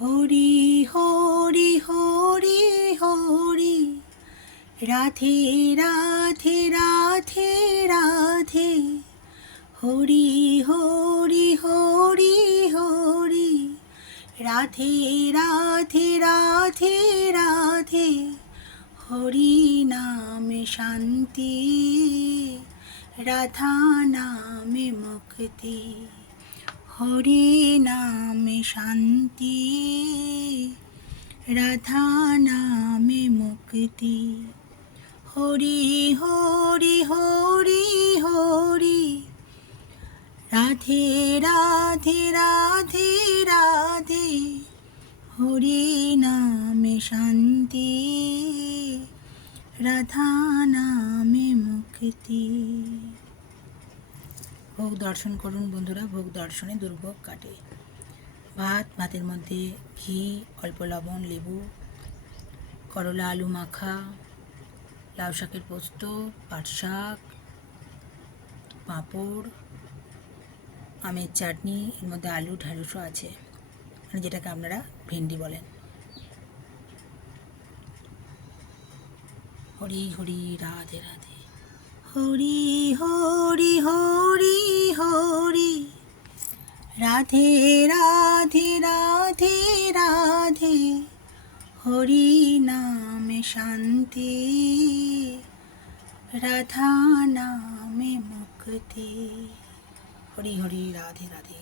হরি হরি হরি হরি, রাধে রাধে রাধে রাধে, হরি হরি হরি হরি, রাধে রাধে রাধে রাধে, হরি নামে শান্তি, রাধা নামে মুক্তি, হরি নামে শান্তি, রাধা নামে মুক্তি। হরি হরি হরি হরি, রাধে রাধে রাধে রাধে, হরি নামে শান্তি, রাধা নামে মুক্তি। ভোগ দর্শন করুন বন্ধুরা, ভোগ দর্শনে দুর্ভোগ কাটে। ভাতের মধ্যে ঘি, অল্প লবণ, লেবু, করলা আলু মাখা, লাউ শাকের পোস্ত, পাট শাক, পাঁপড়, আমের চাটনি, এর মধ্যে আলু ঢ্যাঁড়সও আছে, মানে যেটাকে আপনারা ভেন্ডি বলেন। হরি হরি রাধে রাধে, হরি হরি হরি হরি, রাধে রাধে রাধে রাধে, হরি নামে শান্তি, রাধা নামে মুক্তি। হরি হরি রাধে রাধে।